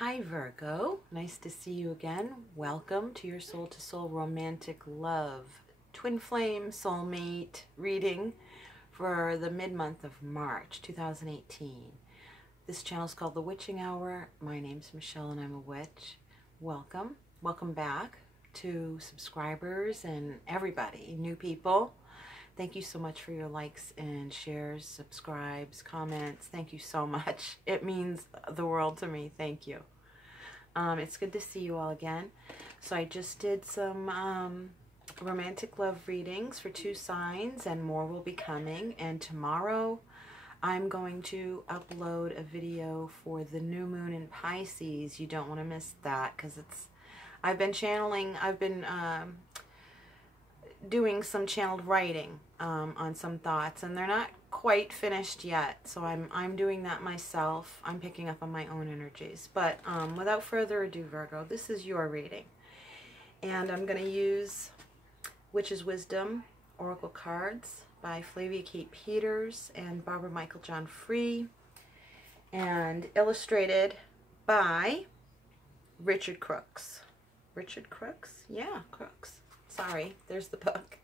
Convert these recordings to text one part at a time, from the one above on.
Hi Virgo, nice to see you again. Welcome to your soul to soul romantic love twin flame soulmate reading for the mid-month of March 2018. This channel is called The Witching Hour. My name's Michelle and I'm a witch. Welcome back to subscribers and everybody, new people. Thank you so much for your likes and shares, subscribes, comments. Thank you so much. It means the world to me. Thank you. It's good to see you all again. So I just did some romantic love readings for 2 signs, and more will be coming. And tomorrow I'm going to upload a video for the new moon in Pisces. You don't want to miss that because I've been doing some channeled writing on some thoughts, and they're not quite finished yet, so I'm doing that myself. I'm picking up on my own energies. But without further ado, Virgo, this is your reading, and I'm going to use Witch's Wisdom Oracle cards by Flavia Kate Peters and Barbara Michael John Free, and illustrated by Richard Crooks. Richard Crooks? Yeah, Crooks. Sorry, there's the book.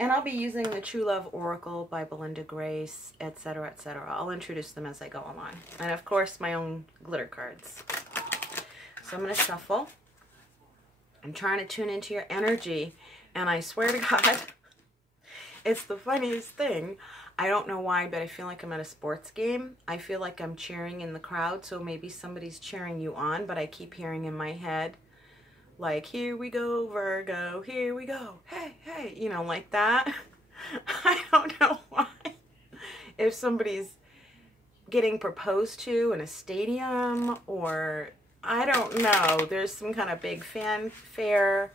And I'll be using the True Love Oracle by Belinda Grace, etc., etc. I'll introduce them as I go along. And of course, my own glitter cards. So I'm going to shuffle. I'm trying to tune into your energy. And I swear to God, it's the funniest thing. I don't know why, but I feel like I'm at a sports game. I feel like I'm cheering in the crowd, so maybe somebody's cheering you on, but I keep hearing in my head, like, here we go, Virgo, here we go, hey, hey, you know, like that. I don't know why. If somebody's getting proposed to in a stadium, or I don't know, there's some kind of big fanfare,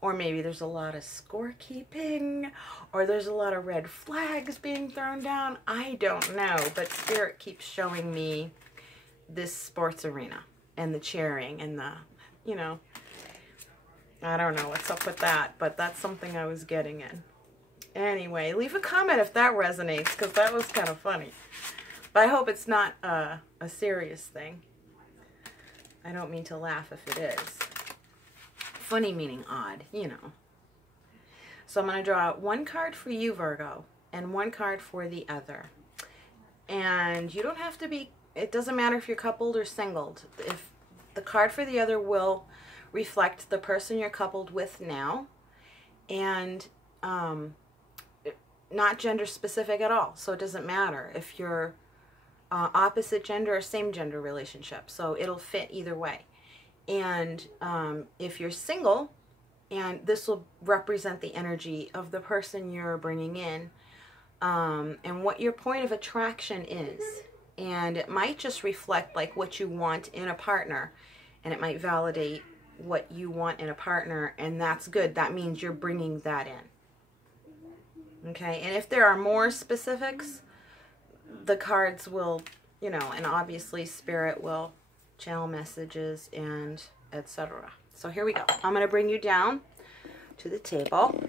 or maybe there's a lot of scorekeeping, or there's a lot of red flags being thrown down. I don't know, but Spirit keeps showing me this sports arena and the cheering and the, you know, I don't know what's up with that, but that's something I was getting in. Anyway, leave a comment if that resonates, because that was kind of funny. But I hope it's not a serious thing. I don't mean to laugh if it is. Funny meaning odd, you know. So I'm going to draw 1 card for you, Virgo, and 1 card for the other. And you don't have to be, it doesn't matter if you're coupled or singled. If the card for the other will reflect the person you're coupled with now, and not gender specific at all, so it doesn't matter if you're opposite gender or same gender relationship, so it'll fit either way. And if you're single, and this will represent the energy of the person you're bringing in, and what your point of attraction is, and it might just reflect like what you want in a partner, and it might validate what you want in a partner, and that's good. That means you're bringing that in. Okay, and if there are more specifics, the cards will, you know, and obviously Spirit will channel messages and etc. So here we go. I'm going to bring you down to the table,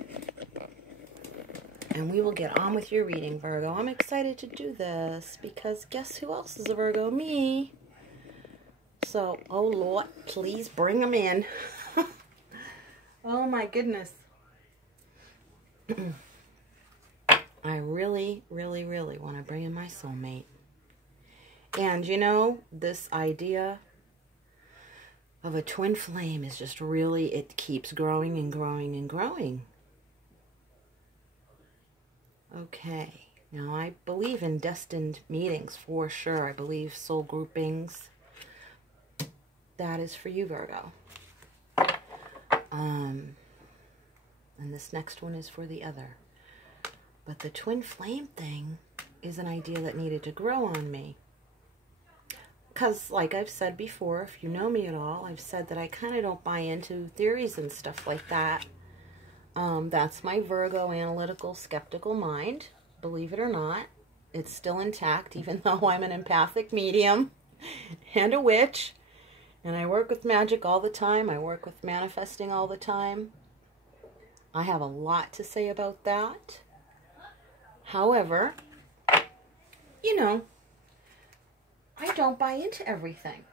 and we will get on with your reading, Virgo. I'm excited to do this because guess who else is a Virgo? Me. So, oh Lord, please bring them in. Oh my goodness. I really, really, really want to bring in my soulmate. And you know, this idea of a twin flame is just really, it keeps growing and growing and growing. Okay, now I believe in destined meetings for sure. I believe soul groupings. That is for you, Virgo. And this next one is for the other. But the twin flame thing is an idea that needed to grow on me. Because, like I've said before, if you know me at all, I've said that I kind of don't buy into theories and stuff like that. That's my Virgo analytical, skeptical mind. Believe it or not, it's still intact, even though I'm an empathic medium and a witch. And I work with magic all the time. I work with manifesting all the time. I have a lot to say about that. However, you know, I don't buy into everything.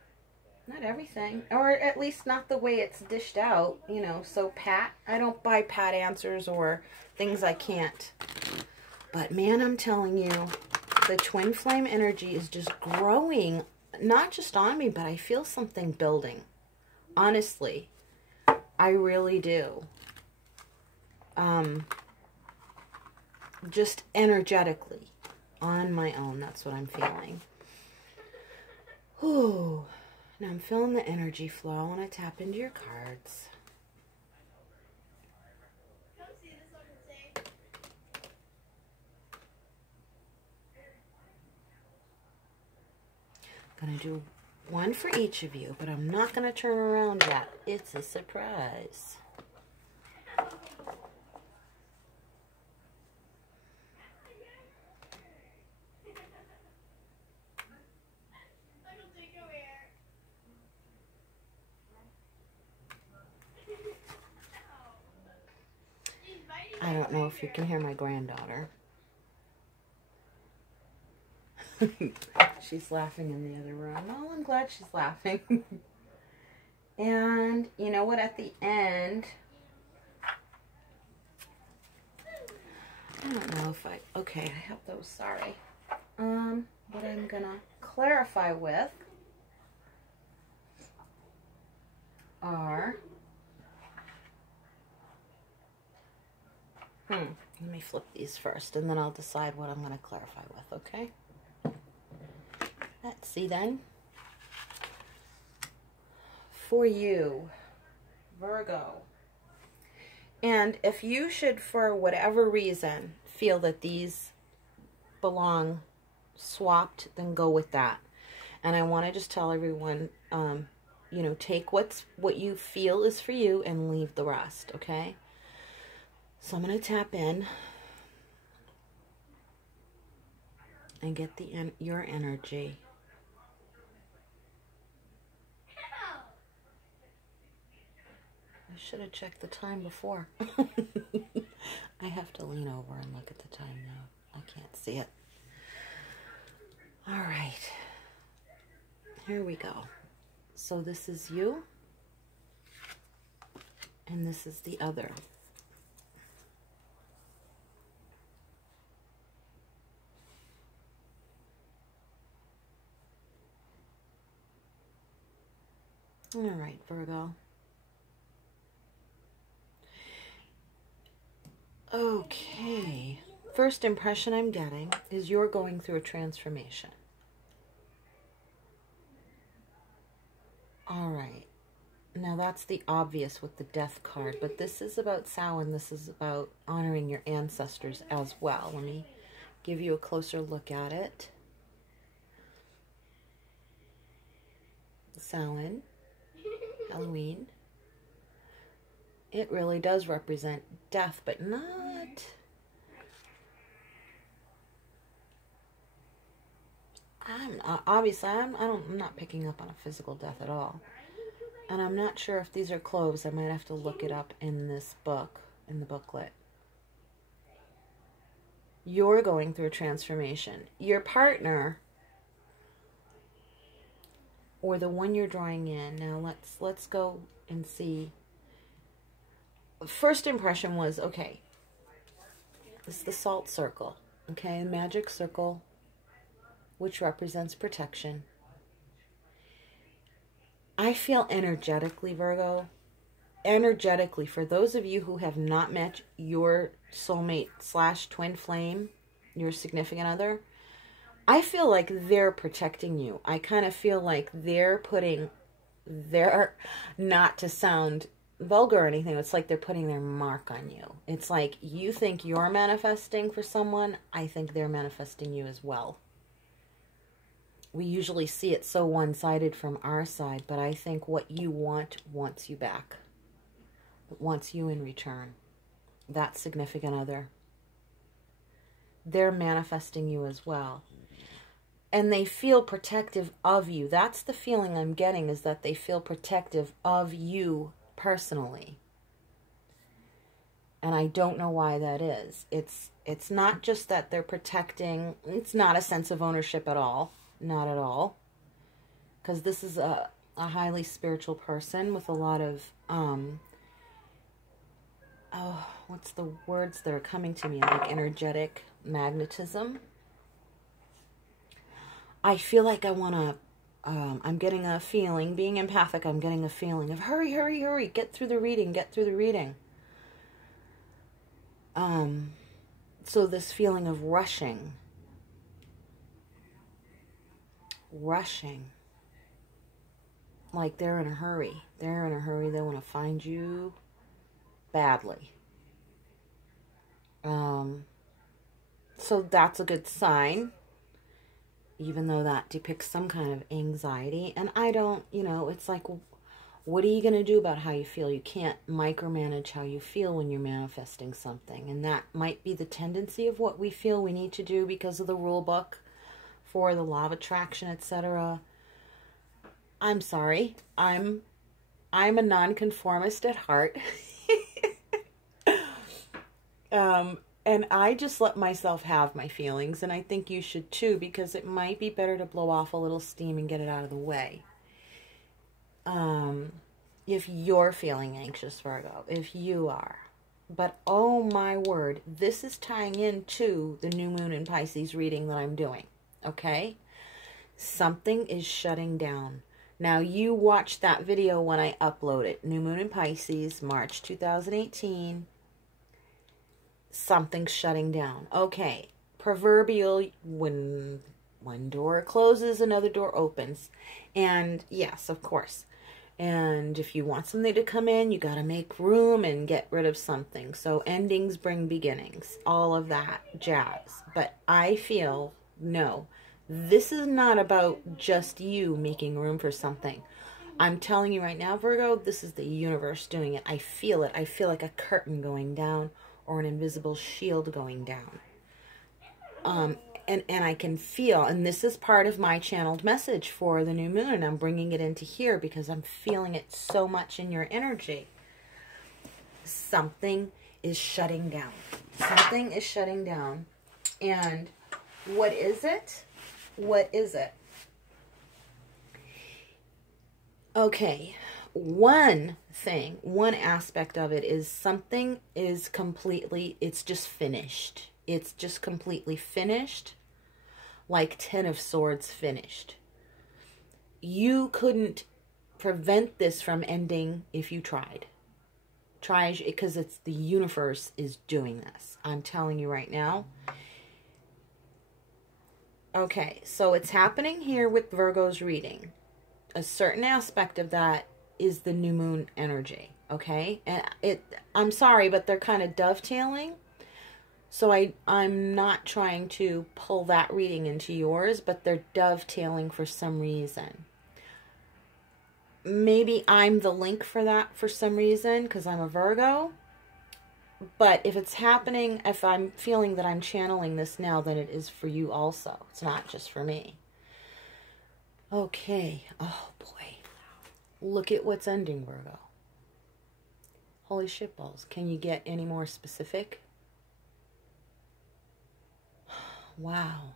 Not everything, or at least not the way it's dished out, you know, so pat. I don't buy pat answers or things I can't. But man, I'm telling you, the twin flame energy is just growing, not just on me, but I feel something building. Honestly, I really do. Just energetically, on my own, that's what I'm feeling. Whew. Now I'm feeling the energy flow. I want to tap into your cards. I'm going to do one for each of you, but I'm not going to turn around yet. It's a surprise. I don't know if you can hear my granddaughter. She's laughing in the other room. Oh, I'm glad she's laughing. And you know what? At the end, I don't know if okay, I have those, sorry. What I'm gonna clarify with are, let me flip these first, and then I'll decide what I'm gonna clarify with, okay? Let's see then. For you, Virgo. And if you should, for whatever reason, feel that these belong swapped, then go with that. And I want to just tell everyone, you know, take what you feel is for you and leave the rest, okay? So I'm going to tap in and get your energy. I should have checked the time before. I have to lean over and look at the time now. I can't see it. All right. Here we go. So this is you. And this is the other. All right, Virgo. Okay. First impression I'm getting is you're going through a transformation. All right. Now that's the obvious with the death card, but this is about Samhain. This is about honoring your ancestors as well. Let me give you a closer look at it. Samhain, Halloween. It really does represent death, but not... I'm not picking up on a physical death at all. And I'm not sure if these are cloves. I might have to look it up in this book, in the booklet. You're going through a transformation. Your partner, or the one you're drawing in. Now let's go and see. First impression was, okay, this is the salt circle, okay, magic circle, which represents protection. I feel energetically, Virgo, energetically, for those of you who have not met your soulmate / twin flame, your significant other, I feel like they're protecting you. I kind of feel like they're putting their, not to sound vulgar or anything, it's like they're putting their mark on you. It's like you think you're manifesting for someone, I think they're manifesting you as well. We usually see it so one-sided from our side, but I think what you want wants you back. It wants you in return. That significant other. They're manifesting you as well. And they feel protective of you. That's the feeling I'm getting, is that they feel protective of you personally. And I don't know why that is. It's not just that they're protecting. It's not a sense of ownership at all. Not at all. Because this is a a highly spiritual person with a lot of, oh, what's the words that are coming to me? Like energetic magnetism. I feel like I want to, I'm getting a feeling, being empathic, I'm getting a feeling of hurry, hurry, hurry, get through the reading, get through the reading. So this feeling of rushing, like they're in a hurry. They're in a hurry. They want to find you badly. So that's a good sign, even though that depicts some kind of anxiety. And I don't, you know, it's like, what are you going to do about how you feel? You can't micromanage how you feel when you're manifesting something. And that might be the tendency of what we feel we need to do because of the rule book for the law of attraction, etc. I'm sorry. I'm a nonconformist at heart. And I just let myself have my feelings, and I think you should too, because it might be better to blow off a little steam and get it out of the way. If you're feeling anxious, Virgo, if you are. But oh my word, this is tying into the new moon in Pisces reading that I'm doing, okay? Something is shutting down. Now, you watched that video when I uploaded. New moon in Pisces, March 2018. Something's shutting down. Okay, proverbial, when one door closes, another door opens. And yes, of course. And if you want something to come in, you got to make room and get rid of something. So endings bring beginnings, all of that jazz. But I feel, no, this is not about just you making room for something. I'm telling you right now, Virgo, this is the universe doing it. I feel it. I feel like a curtain going down or an invisible shield going down. And I can feel, and this is part of my channeled message for the new moon, and I'm bringing it into here because I'm feeling it so much in your energy. Something is shutting down. Something is shutting down. And what is it? What is it? Okay, one thing, one aspect of it is something is completely, it's just finished. It's just completely finished, like Ten of Swords finished. You couldn't prevent this from ending if you tried. Try, because it's the universe is doing this. I'm telling you right now. Okay, so it's happening here with Virgo's reading. A certain aspect of that is the new moon energy, okay? And I'm sorry, but they're kind of dovetailing. So I'm not trying to pull that reading into yours, but they're dovetailing for some reason. Maybe I'm the link for that for some reason, because I'm a Virgo. But if it's happening, if I'm feeling that I'm channeling this now, then it is for you also. It's not just for me. Okay. Oh, boy. Look at what's ending, Virgo. Holy shitballs. Can you get any more specific? Wow.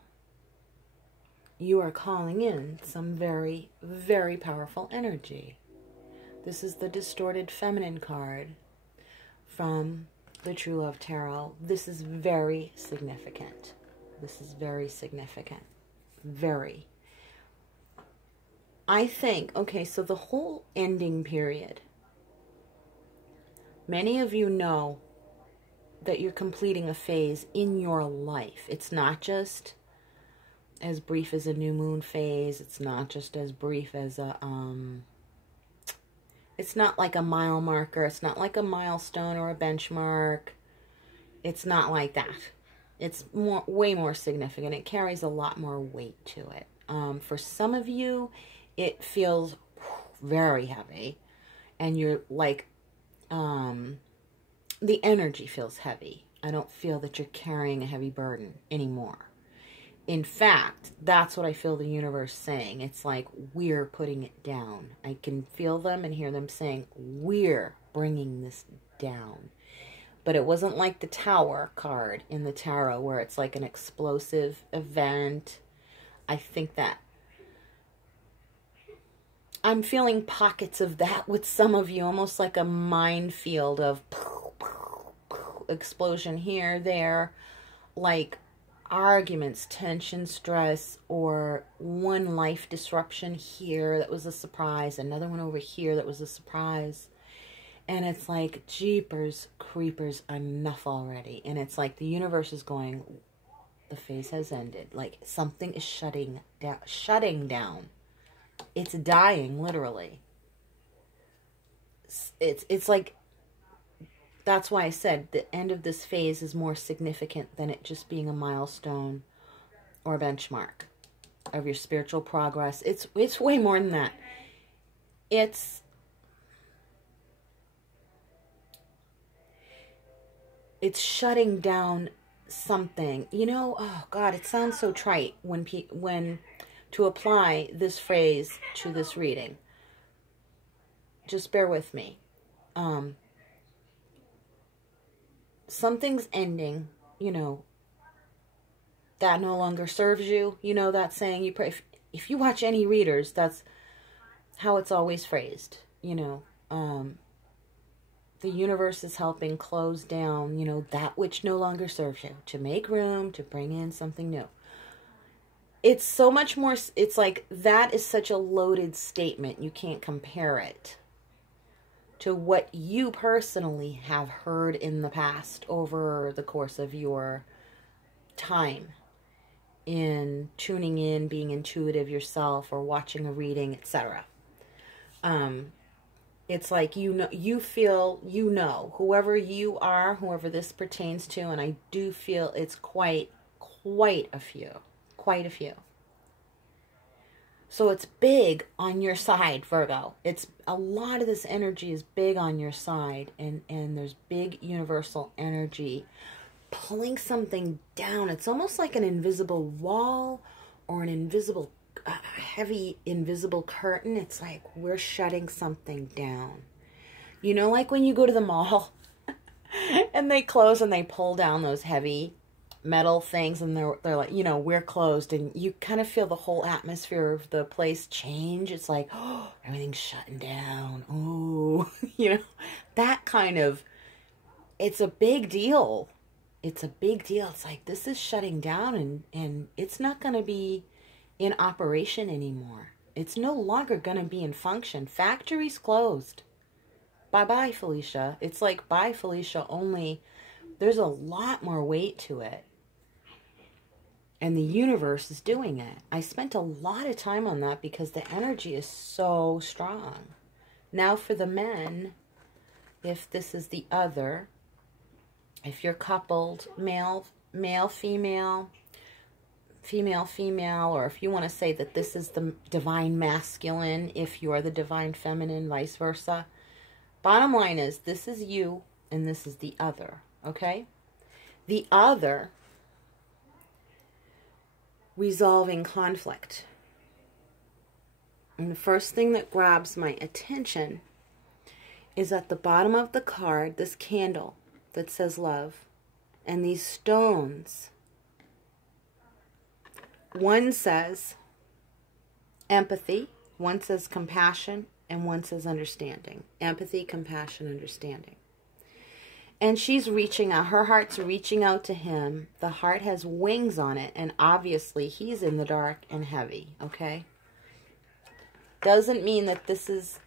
You are calling in some very, very powerful energy. This is the distorted feminine card from the True Love Tarot. This is very significant. This is very significant. Very. I think, okay, so the whole ending period, many of you know that you're completing a phase in your life. It's not just as brief as a new moon phase. It's not just as brief as a, it's not like a mile marker. It's not like a milestone or a benchmark. It's not like that. It's way more significant. It carries a lot more weight to it. For some of you, it feels very heavy, and you're like, the energy feels heavy. I don't feel that you're carrying a heavy burden anymore. In fact, that's what I feel the universe saying. It's like, we're putting it down. I can feel them and hear them saying, we're bringing this down. But it wasn't like the Tower card in the tarot where it's like an explosive event. I think that I'm feeling pockets of that with some of you, almost like a minefield of explosion here, there, like arguments, tension, stress, or one life disruption here that was a surprise, another one over here that was a surprise. And it's like, jeepers creepers, enough already. And it's like the universe is going, the phase has ended. Like something is shutting down. It's dying, literally. It's like, that's why I said the end of this phase is more significant than it just being a milestone or a benchmark of your spiritual progress. It's way more than that. It's shutting down something. You know, oh God, it sounds so trite when to apply this phrase to this reading. Just bear with me. Something's ending, you know, that no longer serves you. You know that saying, you pray. If you watch any readers, that's how it's always phrased, you know. The universe is helping close down, you know, that which no longer serves you, to make room, to bring in something new. It's so much more, it's like, that is such a loaded statement. You can't compare it to what you personally have heard in the past over the course of your time in tuning in, being intuitive yourself, or watching a reading, etc. It's like, you feel, whoever you are, whoever this pertains to, and I do feel it's quite a few. So it's big on your side, Virgo. It's a lot of this energy is big on your side, and there's big universal energy pulling something down. It's almost like an invisible wall or an invisible heavy invisible curtain. It's like we're shutting something down. You know, like when you go to the mall and they close and they pull down those heavy metal things, and they're like, you know, we're closed, and you kind of feel the whole atmosphere of the place change. It's like, oh, everything's shutting down. Oh, you know, that kind of, it's a big deal. It's a big deal. It's like, this is shutting down, and it's not going to be in operation anymore. It's no longer going to be in function. Factory's closed. Bye-bye, Felicia. It's like, bye, Felicia, only there's a lot more weight to it. And the universe is doing it. I spent a lot of time on that because the energy is so strong. Now for the men, if this is the other, if you're coupled, male, female, female, or if you want to say that this is the divine masculine, if you are the divine feminine, vice versa. Bottom line is, this is you and this is the other, okay? The other, resolving conflict. And the first thing that grabs my attention is at the bottom of the card, this candle that says love, and these stones. One says empathy, one says compassion, and one says understanding. Empathy, compassion, understanding. And she's reaching out. Her heart's reaching out to him. The heart has wings on it. And obviously, he's in the dark and heavy. Okay? Doesn't mean that this is...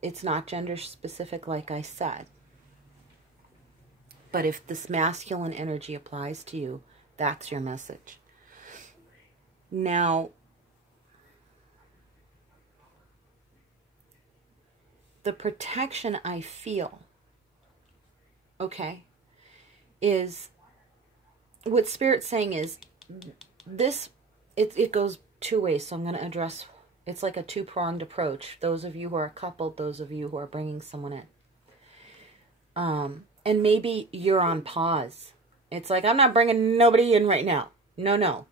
It's not gender specific, like I said. But if this masculine energy applies to you, that's your message. Now, the protection I feel, okay, is, what Spirit's saying is, this, it goes two ways, so I'm going to address, it's like a two-pronged approach. Those of you who are coupled, those of you who are bringing someone in. And maybe you're on pause. It's like, I'm not bringing nobody in right now. No.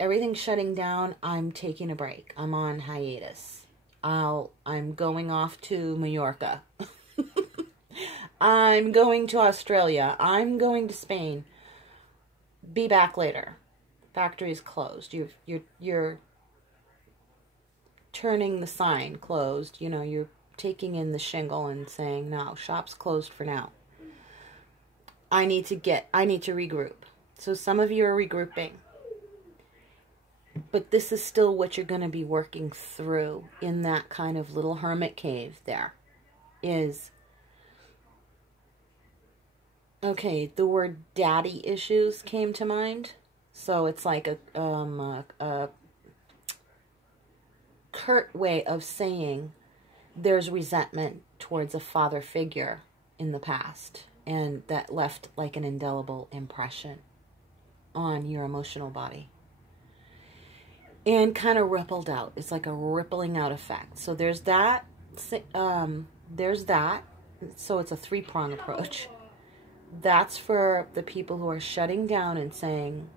Everything's shutting down. I'm taking a break. I'm on hiatus. I'm going off to Mallorca. I'm going to Australia. I'm going to Spain. Be back later. Factory's closed. You're turning the sign closed. You know, you're taking in the shingle and saying, no, shop's closed for now. I need to regroup. So some of you are regrouping. But this is still what you're going to be working through in that kind of little hermit cave there. Is, okay, the word daddy issues came to mind. So it's like a curt way of saying there's resentment towards a father figure in the past. And that left like an indelible impression on your emotional body. And kind of rippled out. It's like a rippling out effect. So there's that. There's that. So it's a three-prong approach. That's for the people who are shutting down and saying,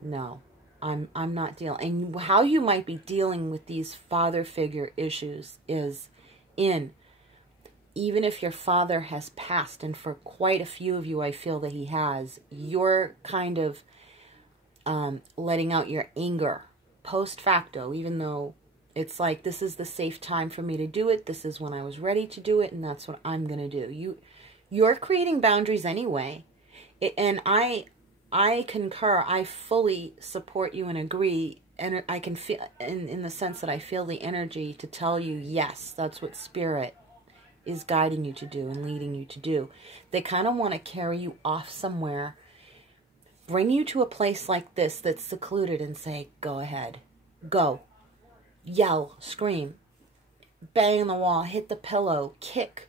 no, I'm not dealing. And how you might be dealing with these father figure issues is even if your father has passed, and for quite a few of you I feel that he has, you're kind of letting out your anger post facto, even though it's like, this is the safe time for me to do it. This is when I was ready to do it, and that's what I'm going to do. You're creating boundaries anyway. And I concur. I fully support you and agree. And I can feel, in the sense that I feel the energy to tell you, yes, that's what spirit is guiding you to do and leading you to do. They kind of want to carry you off somewhere, bring you to a place like this that's secluded and say, go ahead, go, yell, scream, bang on the wall, hit the pillow, kick,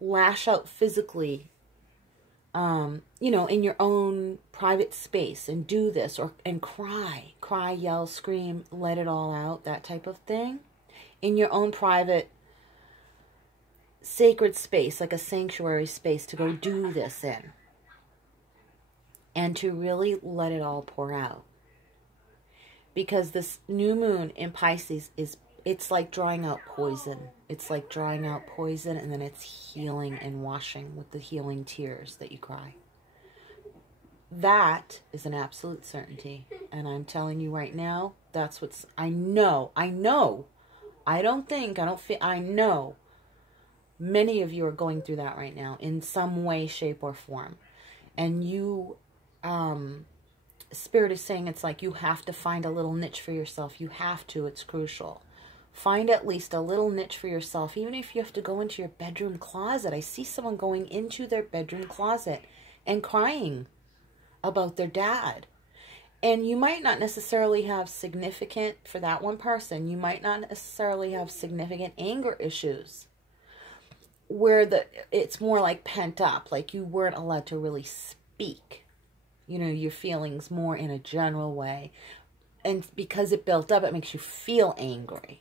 lash out physically, in your own private space, and do this, and cry, yell, scream, let it all out, that type of thing, in your own private sacred space, like a sanctuary space to go do this in. And to really let it all pour out. Because this new moon in Pisces it's like drawing out poison. It's like drawing out poison, and then it's healing and washing with the healing tears that you cry. That is an absolute certainty. And I'm telling you right now, that's what's, I know. I know many of you are going through that right now in some way, shape, or form. And you, Spirit is saying it's like you have to find a little niche for yourself. You have to. It's crucial. Find at least a little niche for yourself, even if you have to go into your bedroom closet. I see someone going into their bedroom closet and crying about their dad. And you might not necessarily have significant, for that one person, you might not necessarily have significant anger issues where it's more like pent up, like you weren't allowed to really speak, your feelings more in a general way. And because it built up, it makes you feel angry.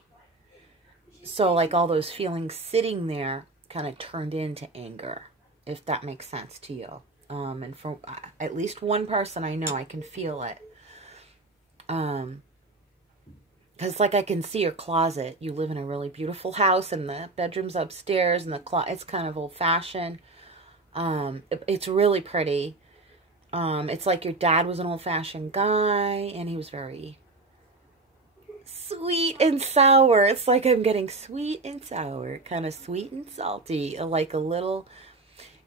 So like all those feelings sitting there kind of turned into anger, if that makes sense to you. And for at least one person I know, I can feel it. Because like I can see your closet. You live in a really beautiful house, and the bedroom's upstairs, and it's kind of old-fashioned. It's really pretty. It's like your dad was an old-fashioned guy, and he was very sweet and sour. It's like I'm getting sweet and sour, kind of sweet and salty, like a little.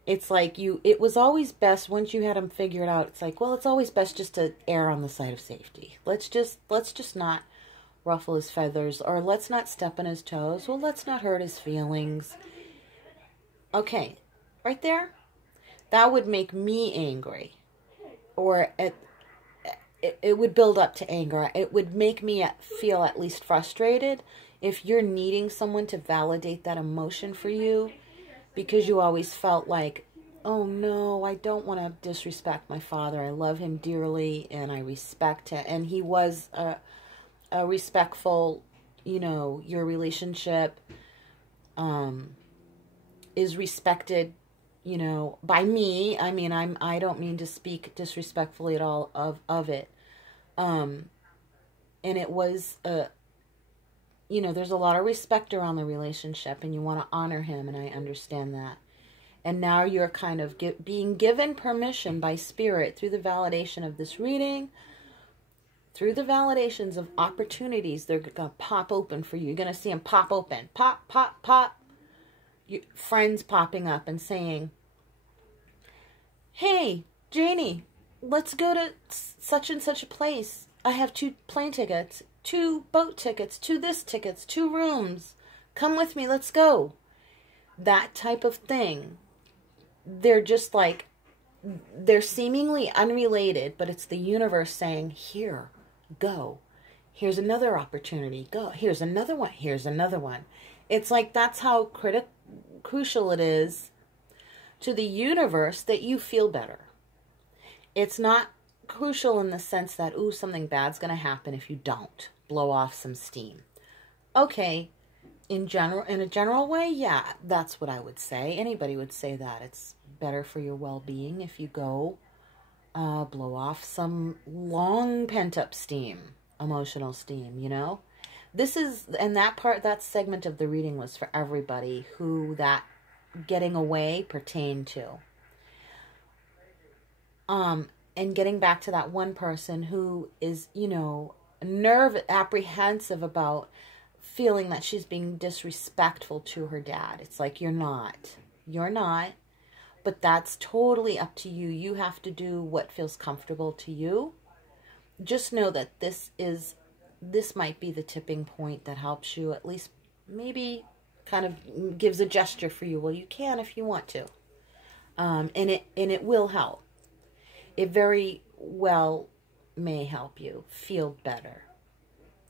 It's like it was always best once you had him figured out. It's like, well, it's always best just to err on the side of safety. Let's just not ruffle his feathers, or let's not step on his toes. Well, let's not hurt his feelings. Okay, right there, that would make me angry, or it would build up to anger. It would make me feel at least frustrated if you're needing someone to validate that emotion for you, because you always felt like, oh no, I don't want to disrespect my father. I love him dearly, and I respect him, and he was a respectful, your relationship is respected, by me. I mean, I don't mean to speak disrespectfully at all of it. And it was, there's a lot of respect around the relationship, and you want to honor him, and I understand that. And now you're kind of being given permission by Spirit through the validation of this reading through the validations of opportunities, they're going to pop open for you. You're going to see them pop open. Pop, pop, pop. Friends popping up and saying, hey, Janie, let's go to such and such a place. I have 2 plane tickets, 2 boat tickets, 2 this tickets, 2 rooms. Come with me, let's go. That type of thing. They're just like, they're seemingly unrelated, but it's the universe saying, here, go. Here's another opportunity, go. Here's another one, here's another one. It's like, that's how crucial it is to the universe that you feel better. It's not crucial in the sense that, ooh, something bad's going to happen if you don't blow off some steam. Okay, in a general way, yeah, that's what I would say. Anybody would say that. It's better for your well-being if you go blow off some long pent-up steam, emotional steam, you know? This is, and that segment of the reading was for everybody who that getting away pertained to. And getting back to that one person who is, you know, apprehensive about feeling that she's being disrespectful to her dad. It's like, you're not, but that's totally up to you. You have to do what feels comfortable to you. Just know that this might be the tipping point that helps you, at least maybe kind of gives a gesture for you. Well, you can if you want to. And it will help. It very well may help you feel better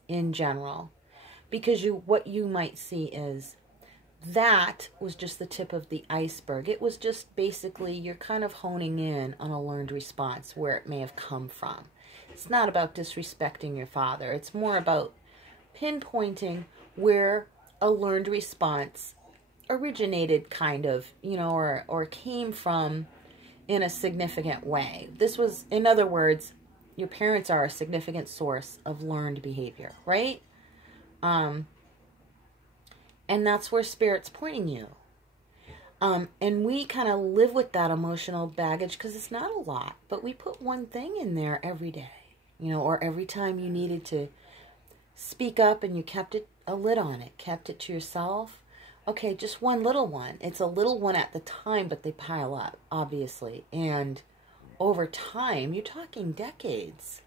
in general. Because what you might see is that was just the tip of the iceberg. It was just basically you're kind of honing in on a learned response where it may have come from. It's not about disrespecting your father. It's more about pinpointing where a learned response originated, kind of, you know, or came from in a significant way. This was, in other words, your parents are a significant source of learned behavior, right? And that's where Spirit's pointing you. And we kind of live with that emotional baggage because it's not a lot, but we put one thing in there every day, you know, or every time you needed to speak up and you kept a lid on it, kept it to yourself. Okay, just one little one. It's a little one at the time, but they pile up, obviously. And over time, you're talking decades.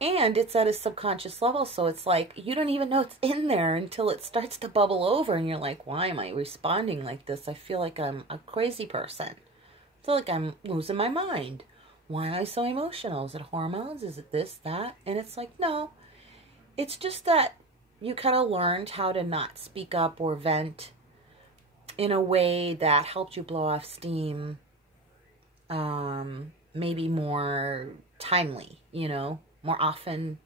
And it's at a subconscious level, so it's like you don't even know it's in there until it starts to bubble over, and you're like, why am I responding like this? I feel like I'm a crazy person. I feel like I'm losing my mind. Why am I so emotional? Is it hormones? Is it this, that? And it's like, no. It's just that you kind of learned how to not speak up or vent in a way that helped you blow off steam, maybe more timely, you know, more often,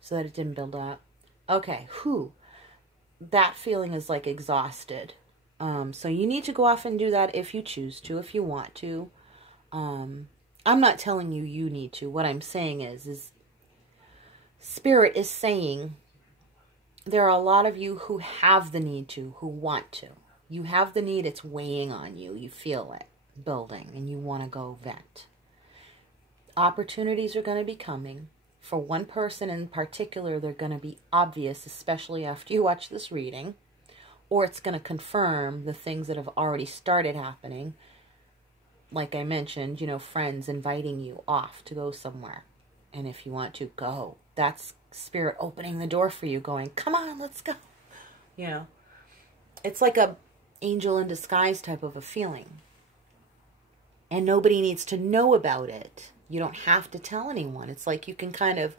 so that it didn't build up. Okay, that feeling is like exhausted. So you need to go off and do that if you choose to, if you want to. I'm not telling you you need to. What I'm saying is Spirit is saying there are a lot of you who have the need to, who want to. You have the need, it's weighing on you. You feel it building and you want to go vent. Opportunities are going to be coming. For one person in particular, they're going to be obvious, especially after you watch this reading. Or it's going to confirm the things that have already started happening. Like I mentioned, you know, friends inviting you off to go somewhere. And if you want to, go. That's Spirit opening the door for you, going, come on, let's go. You know, it's like a angel in disguise type of a feeling. And nobody needs to know about it. You don't have to tell anyone. It's like you can kind of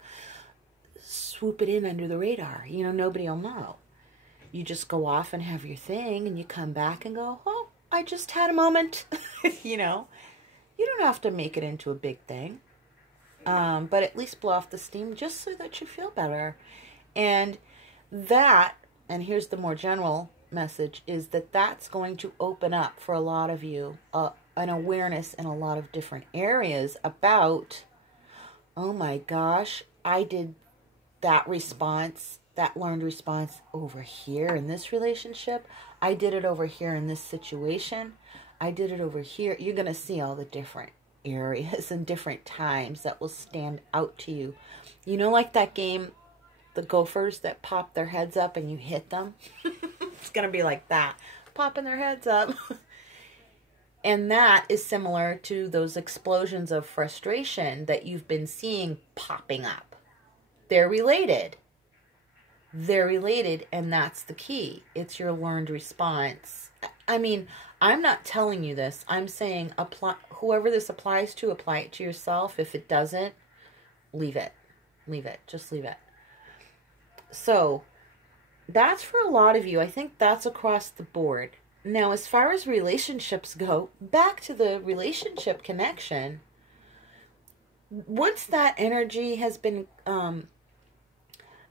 swoop it in under the radar. You know, nobody will know. You just go off and have your thing, and you come back and go, oh, I just had a moment. You know, you don't have to make it into a big thing. But at least blow off the steam just so that you feel better. And here's the more general message, is that that's going to open up for a lot of you an awareness in a lot of different areas about, oh my gosh, I did that response, that learned response over here in this relationship. I did it over here in this situation. I did it over here. You're going to see all the different areas and different times that will stand out to you. You know, like that game, the gophers that pop their heads up and you hit them? It's going to be like that, popping their heads up. And that is similar to those explosions of frustration that you've been seeing popping up. They're related. They're related, and that's the key. It's your learned response. I mean, I'm not telling you this. I'm saying apply, whoever this applies to, apply it to yourself. If it doesn't, leave it. Leave it. Just leave it. So, that's for a lot of you. I think that's across the board. Now, as far as relationships go, back to the relationship connection, once that energy has been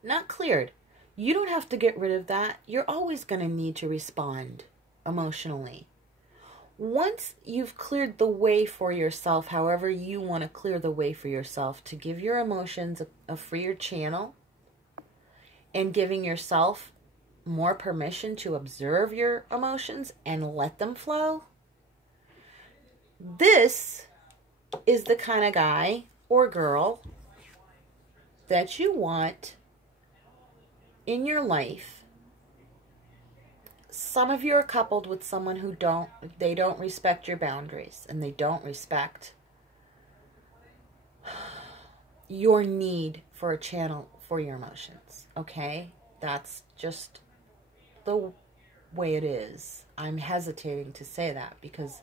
not cleared, you don't have to get rid of that. You're always going to need to respond emotionally. Once you've cleared the way for yourself, however you want to clear the way for yourself, to give your emotions a freer channel and giving yourself more permission to observe your emotions and let them flow, this is the kind of guy or girl that you want in your life. Some of you are coupled with someone who don't respect your boundaries, and they don't respect your need for a channel for your emotions. Okay? That's just the way it is. I'm hesitating to say that because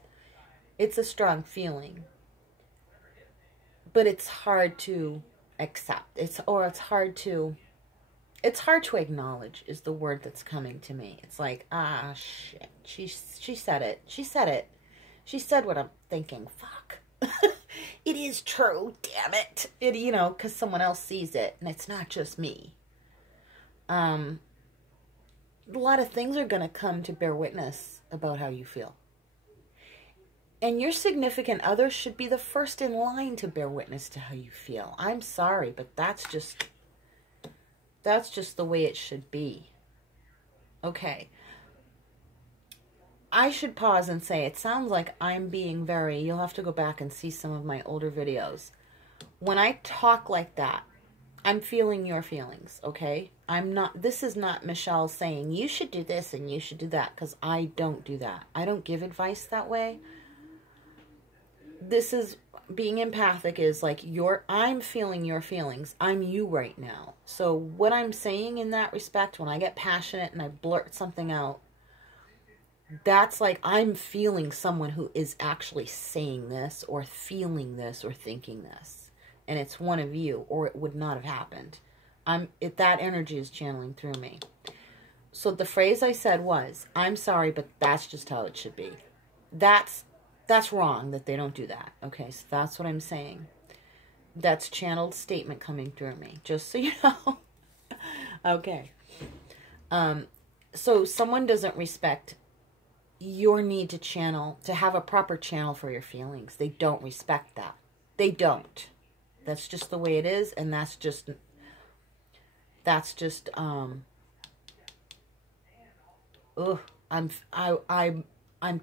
it's a strong feeling, but it's hard to accept. It's hard to acknowledge is the word that's coming to me. It's like, shit. She said it. She said it. She said what I'm thinking. Fuck. It is true. Damn it. Because someone else sees it and it's not just me. A lot of things are going to come to bear witness about how you feel. And your significant other should be the first in line to bear witness to how you feel. I'm sorry, but that's just the way it should be. Okay. I should pause and say, it sounds like I'm being you'll have to go back and see some of my older videos. When I talk like that, I'm feeling your feelings, okay? This is not Michelle saying, you should do this and you should do that, because I don't do that. I don't give advice that way. This is, being empathic is like, I'm feeling your feelings. I'm you right now. So what I'm saying in that respect, when I get passionate and I blurt something out, that's like I'm feeling someone who is actually saying this or feeling this or thinking this. And it's one of you, or it would not have happened. That energy is channeling through me. So the phrase I said was, I'm sorry, but that's just how it should be. That's wrong that they don't do that. Okay, so that's what I'm saying. That's channeled statement coming through me, just so you know. Okay. So someone doesn't respect your need to have a proper channel for your feelings. They don't respect that. They don't. That's just the way it is, and that's just I'm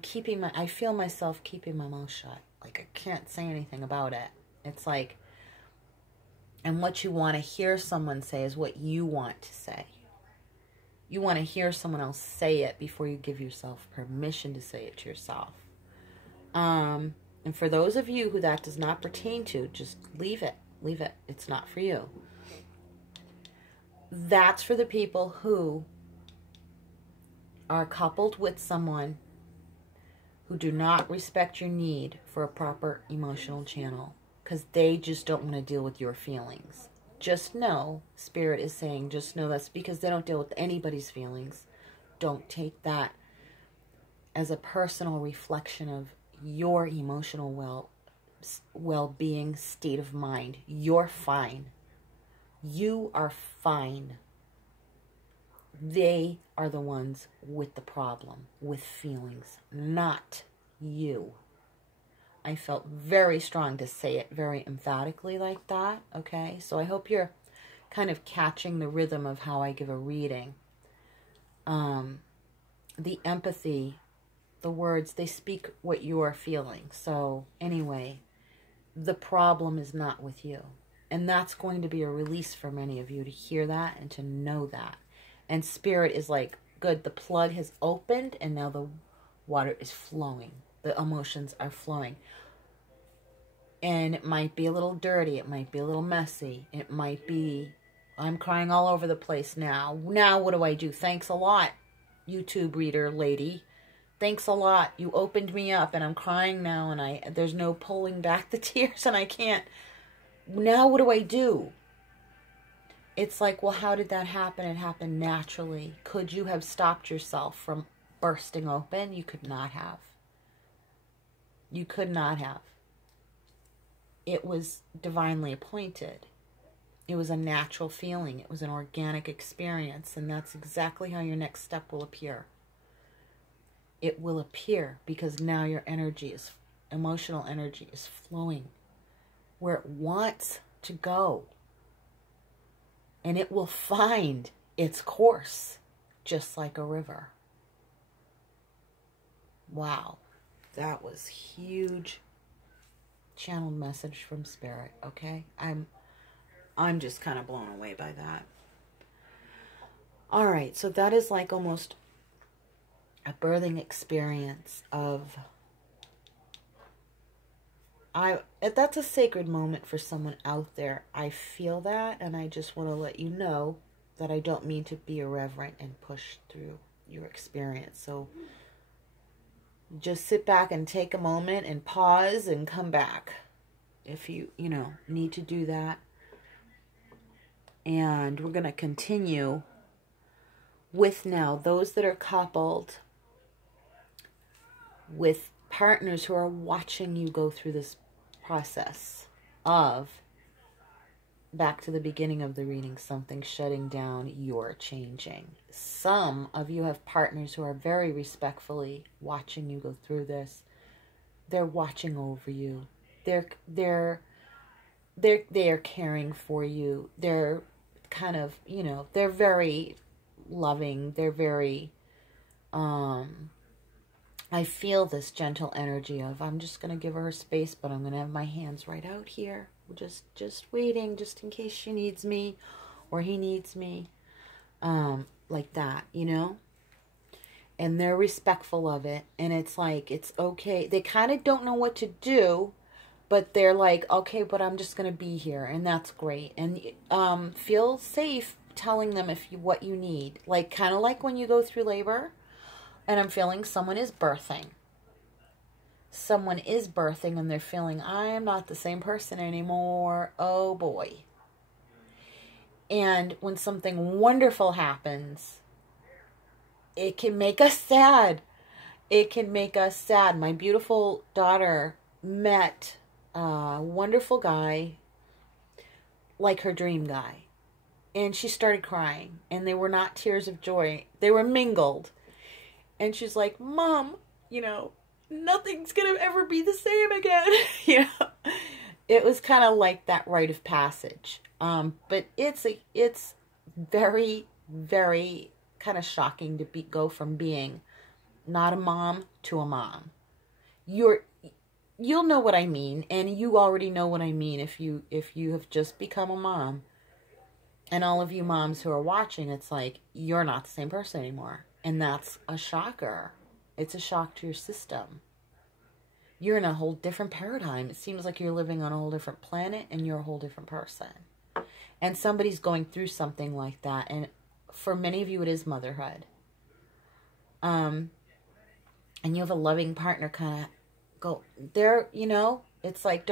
keeping I feel myself keeping my mouth shut. Like, I can't say anything about it. It's like, and what you want to hear someone say is what you want to say. You want to hear someone else say it before you give yourself permission to say it to yourself. And for those of you who that does not pertain to, just leave it. Leave it. It's not for you. That's for the people who are coupled with someone who do not respect your need for a proper emotional channel, because they just don't want to deal with your feelings. Just know, Spirit is saying, just know that's because they don't deal with anybody's feelings. Don't take that as a personal reflection of your emotional well-being, state of mind. You're fine. You are fine. They are the ones with the problem, with feelings, not you. I felt very strong to say it very emphatically like that, okay? So I hope you're kind of catching the rhythm of how I give a reading. The empathy, the words, they speak what you are feeling. So anyway, the problem is not with you. And that's going to be a release for many of you to hear that and to know that. And Spirit is like, good, the plug has opened and now the water is flowing. The emotions are flowing. And it might be a little dirty. It might be a little messy. It might be, I'm crying all over the place now. Now what do I do? Thanks a lot, YouTube reader lady. Thanks a lot. You opened me up and I'm crying now and there's no pulling back the tears and I can't. Now what do I do? It's like, well, how did that happen? It happened naturally. Could you have stopped yourself from bursting open? You could not have. You could not have. It was divinely appointed. It was a natural feeling. It was an organic experience. And that's exactly how your next step will appear. It will appear because now your energy is, emotional energy is flowing where it wants to go. And it will find its course just like a river. Wow. That was huge channeled message from Spirit, okay? I'm just kind of blown away by that. All right, so that is like almost a birthing experience of, that's a sacred moment for someone out there. I feel that, and I just want to let you know that I don't mean to be irreverent and push through your experience. So just sit back and take a moment and pause and come back if you need to do that. And we're going to continue with now those that are coupled with partners who are watching you go through this process of, back to the beginning of the reading, something shutting down, you're changing. Some of you have partners who are very respectfully watching you go through this. They're watching over you. They're caring for you. They're kind of, they're very loving. They're very, I feel this gentle energy of, I'm just going to give her space, but I'm going to have my hands right out here. Just waiting, just in case she needs me or he needs me. Like that, And they're respectful of it. And it's like, it's okay. They kind of don't know what to do, but they're like, okay, but I'm just going to be here. And that's great. And feel safe telling them what you need. Like, kind of like when you go through labor. And I'm feeling someone is birthing. Someone is birthing and they're feeling, I am not the same person anymore. Oh boy. And when something wonderful happens, it can make us sad. It can make us sad. My beautiful daughter met a wonderful guy, like her dream guy. And she started crying. And they were not tears of joy. They were mingled. And she's like, Mom, nothing's going to ever be the same again. It was kind of like that rite of passage. But it's very, very kind of shocking to go from being not a mom to a mom. You'll know what I mean. And you already know what I mean if you have just become a mom. And all of you moms who are watching, it's like, you're not the same person anymore. And that's a shocker. It's a shock to your system. You're in a whole different paradigm. It seems like you're living on a whole different planet and you're a whole different person. And somebody's going through something like that. And for many of you, it is motherhood. And you have a loving partner kind of go there, it's like,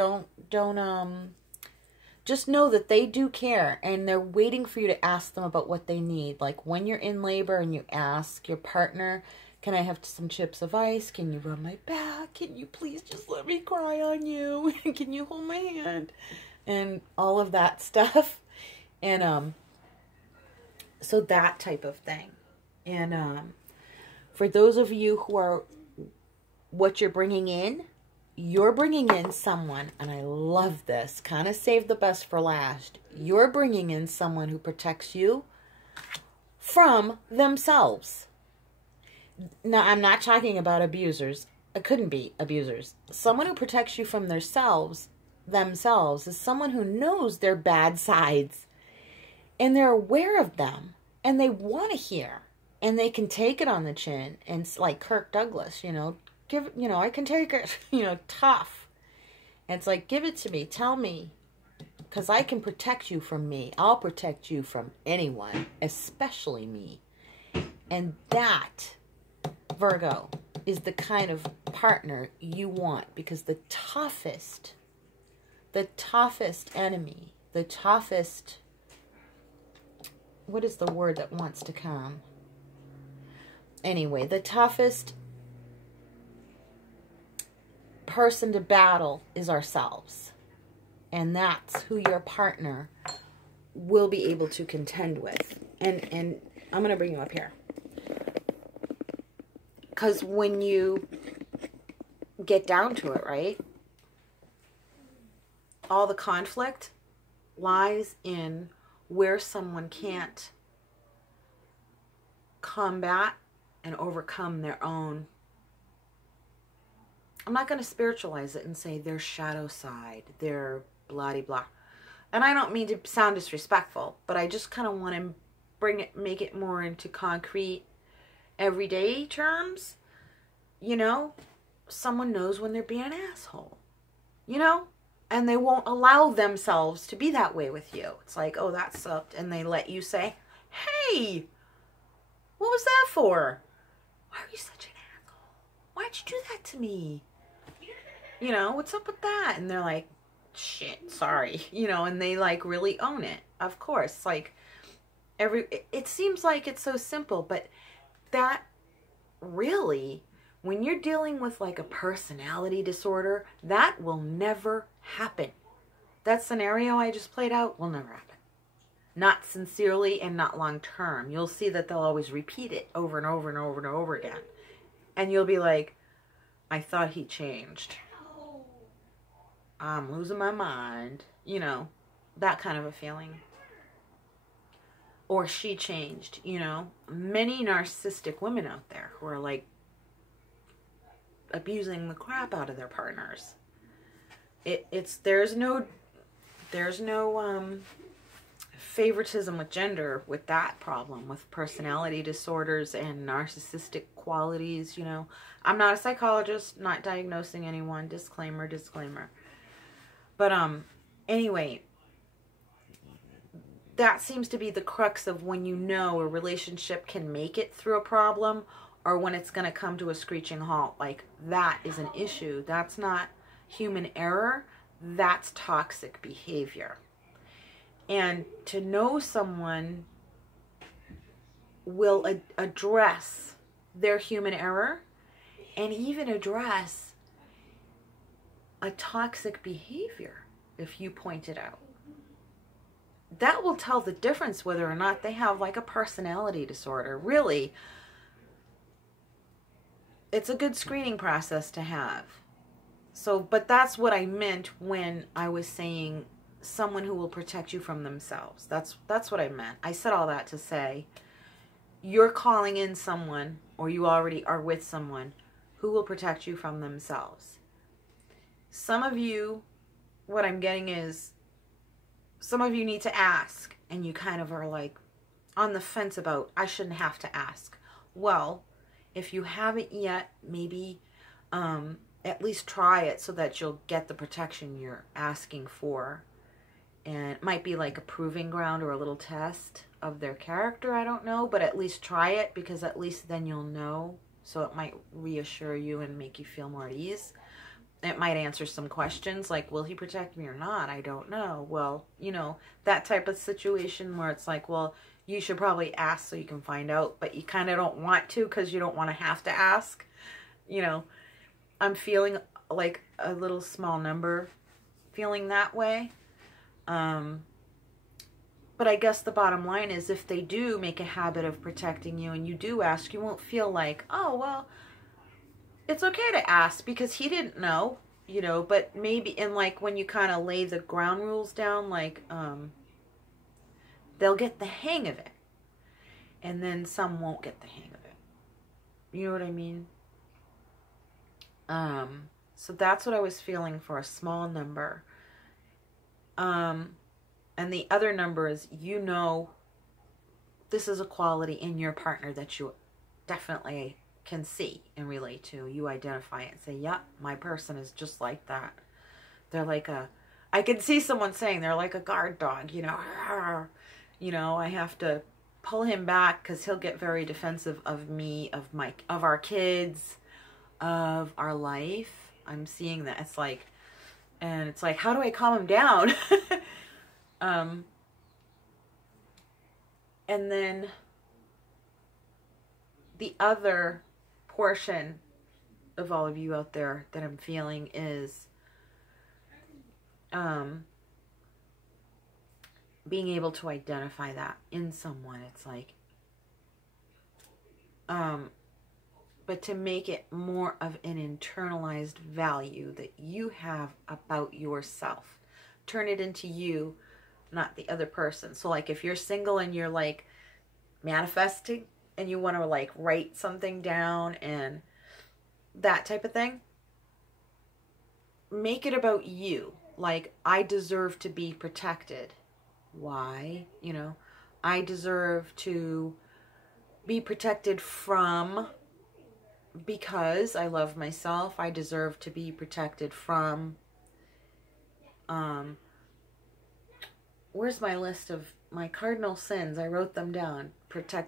just know that they do care and they're waiting for you to ask them about what they need. Like when you're in labor and you ask your partner, can I have some chips of ice? Can you rub my back? Can you please just let me cry on you? Can you hold my hand? And all of that stuff. And so that type of thing. And for those of you who are what you're bringing in, you're bringing in someone, and I love this, kind of save the best for last. You're bringing in someone who protects you from themselves. Now, I'm not talking about abusers. It couldn't be abusers. Someone who protects you from themselves themselves is someone who knows their bad sides and they're aware of them and they want to hear and they can take it on the chin. And it's like Kirk Douglas, I can take it, tough. And it's like, give it to me. Tell me. Because I can protect you from me. I'll protect you from anyone, especially me. And that, Virgo, is the kind of partner you want. Because the toughest enemy, the toughest, what is the word that wants to come? Anyway, the toughest person to battle is ourselves. And that's who your partner will be able to contend with. And I'm going to bring you up here. Because when you get down to it, right? All the conflict lies in where someone can't combat and overcome their own. I'm not going to spiritualize it and say their shadow side, their blah-de-blah. And I don't mean to sound disrespectful, but I just kind of want to make it more into concrete, everyday terms. Someone knows when they're being an asshole, and they won't allow themselves to be that way with you. It's like, oh, that sucked. And they let you say, hey, what was that for? Why are you such an asshole? Why'd you do that to me? What's up with that? And they're like, shit, sorry. And they like really own it. Of course, like it seems like it's so simple, but that really, when you're dealing with like a personality disorder, that will never happen. That scenario I just played out will never happen. Not sincerely and not long term. You'll see that they'll always repeat it over and over and over and over again. And you'll be like, I thought he changed. I'm losing my mind. That kind of a feeling. Or she changed, Many narcissistic women out there who are like abusing the crap out of their partners. There's no favoritism with gender with that problem, with personality disorders and narcissistic qualities, I'm not a psychologist, not diagnosing anyone, disclaimer. But anyway, that seems to be the crux of when a relationship can make it through a problem or when it's going to come to a screeching halt. Like, that is an issue. That's not human error. That's toxic behavior. And to know someone will address their human error and even address a toxic behavior if you point it out. That will tell the difference whether or not they have like a personality disorder. Really, it's a good screening process to have. So, but that's what I meant when I was saying someone who will protect you from themselves. That's what I meant. I said all that to say you're calling in someone, or you already are with someone who will protect you from themselves. Some of you, what I'm getting is, some of you need to ask, and you kind of are like on the fence about, I shouldn't have to ask. Well, if you haven't yet, maybe at least try it so that you'll get the protection you're asking for. And it might be like a proving ground or a little test of their character, I don't know, but at least try it, because at least then you'll know. So it might reassure you and make you feel more at ease. It might answer some questions like, will he protect me or not? I don't know. Well, that type of situation where it's like, well, you should probably ask so you can find out, but you kind of don't want to because you don't want to have to ask. I'm feeling like a little small number feeling that way. But I guess the bottom line is, if they do make a habit of protecting you and you do ask, you won't feel like, oh, well, it's okay to ask because he didn't know, but maybe, and like when you kind of lay the ground rules down, like, they'll get the hang of it. And then some won't get the hang of it. You know what I mean? So that's what I was feeling for a small number. And the other number is, you know, this is a quality in your partner that you definitely can see and relate to. You identify it and say, yep, my person is just like that. They're like I can see someone saying they're like a guard dog, you know. You know, I have to pull him back because he'll get very defensive of me, of our kids, of our life. I'm seeing that. It's like, and it's like, how do I calm him down? And then the other portion of all of you out there that I'm feeling is being able to identify that in someone. It's like, but to make it more of an internalized value that you have about yourself. Turn it into you, not the other person. So like if you're single and you're like manifesting and you want to like write something down and that type of thing, make it about you. Like, I deserve to be protected. Why? You know, I deserve to be protected from, because I love myself. I deserve to be protected from, where's my list of my cardinal sins? I wrote them down. Protect